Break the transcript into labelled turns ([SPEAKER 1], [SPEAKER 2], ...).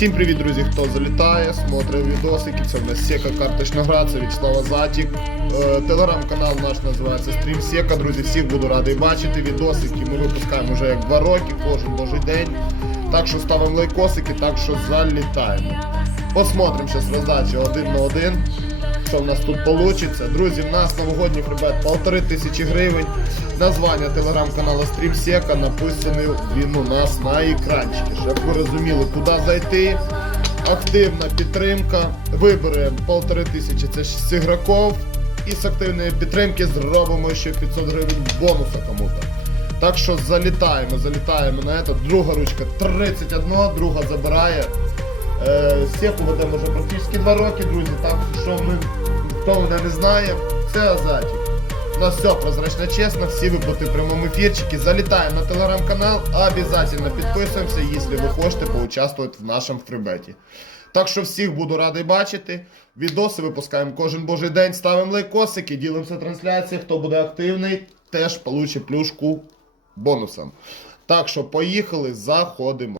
[SPEAKER 1] Всім привіт, друзі, хто залітає, смотрить відосики. Це в нас Сека Карточна гра, це Вячеслава Азатік. Е, Телеграм-канал наш називається Стрім Сека. Друзі, всіх буду радий бачити. Відосики ми випускаємо вже як два роки, кожен божий день. Так що ставимо лайкосики, так що залітаємо. Посмотрим зараз роздачі один на один. Що в нас тут вийде? Друзі, в нас новогодній хребет полтори тисячі гривень. Названня телеграм-каналу Стрімсека написаний він у нас на екранчику. Щоб ви розуміли, куди зайти. Активна підтримка. Виберемо полтори тисячі це з ігроків. І з активної підтримки зробимо ще 500 гривень бонуса кому-то. Так що залітаємо, залітаємо на це. Друга ручка 31, друга забирає. Е, Сєку ведемо вже практично два роки, друзі. Так що ми, хто мене не знає, це Азатік. У нас все прозрачно, чесно, всі виплати в прямому ефірчике. Залітаємо на телеграм-канал, обязательно підписуємося, якщо ви хочете поучаствувати в нашому фрибеті. Так що всіх буду радий бачити. Відоси випускаємо кожен божий день. Ставимо лайкосики, ділимося трансляцією. Хто буде активний, теж получить плюшку бонусом. Так що поїхали, заходимо.